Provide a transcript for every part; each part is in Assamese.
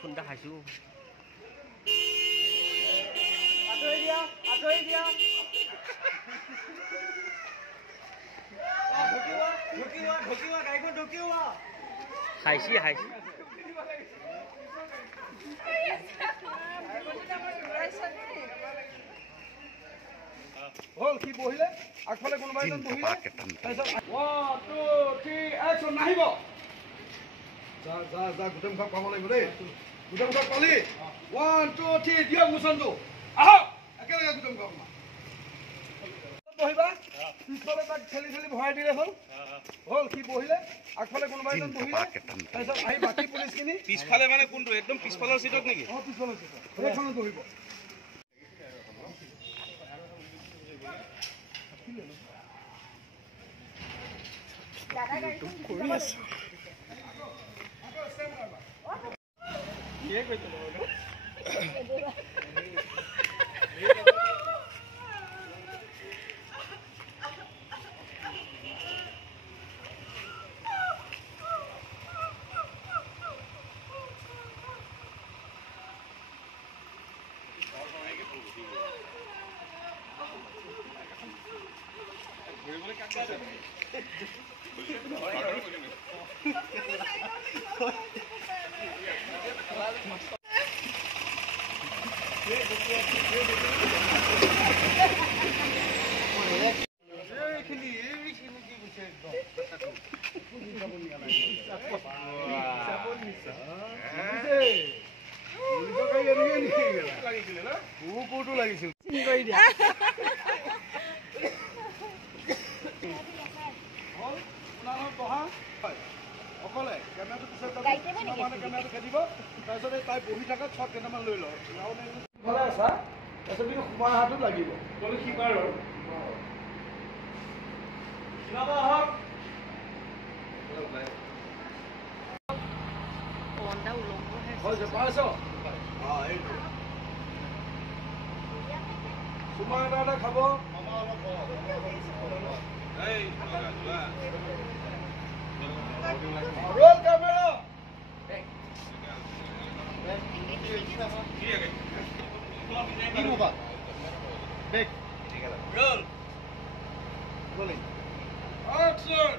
খুন্দা খাইছো খাইছি খাইছি হল কি বহিলে আগফালে কোনোবা এজন বহিলে 1 2 3 অ্যাকশন নাহিব যা যা যা গুটেম খাপ পাব লাগিব দেই গুটেম খাপ পালি 1 2 3 দিয়ক মুছনটো আহ একেলগে গুটেম খাপ বহিবা পিছফালে তাক ঠেলি ঠেলি ভৰাই দিলে হল হল কি বহিলে আগফালে কোনোবা এজন বহিলে তাৰপিছত আহি বাকী পুলিচখিনি পিছফালে মানে কোনটো একদম পিছফালৰ সিটত নেকি পিছফালৰ সিটত এইখনত বহিব দাদা গাড়ী কৰি আছে কি কৈছিল অকলে কেমেৰাটো পিছত কেমেৰাটো খেদিব তাৰপিছত তাই বহি থকা ছট কেইটামান লৈ লওঁ ভালে আছা তাৰপিছত কিন্তু সোমাই অহাটো লাগিব ক'লে শিকাৰ সোমাই এটা খাব roll camera back roll rolling action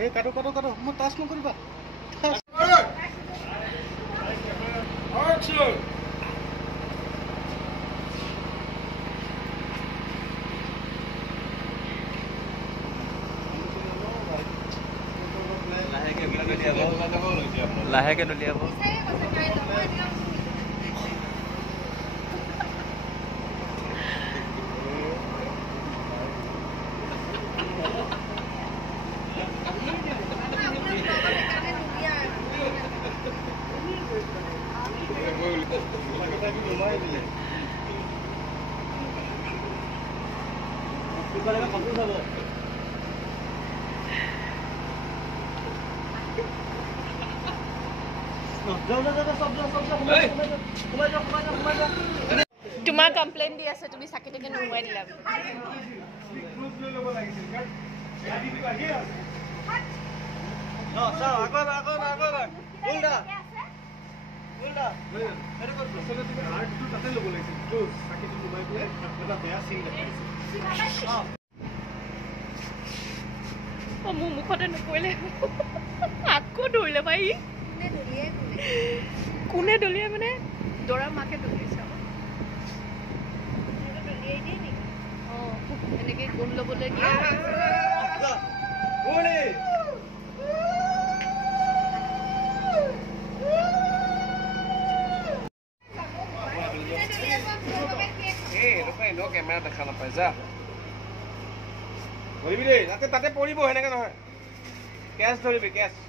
এই কাটো কাটো কাটো মই টাচ নকৰিবা action লাহেকে দলিয়াব তোমাৰ কমপ্লেইন দি আছে তুমি চাকি থেকে নুমাই দিলা মোৰ মুখতে নপৰিলে আকৌ দৌৰিলে ভাই কোনে দলিয়াই মানে দৌৰা মাকে দলিয়াইছে এনেকে গোল ল'বলৈ দিয়ে কেমেৰা দেখা নাপায় যা ধৰিবি দেই তাতে পৰিব সেনেকে নহয় কেছ ধৰিবি কেছ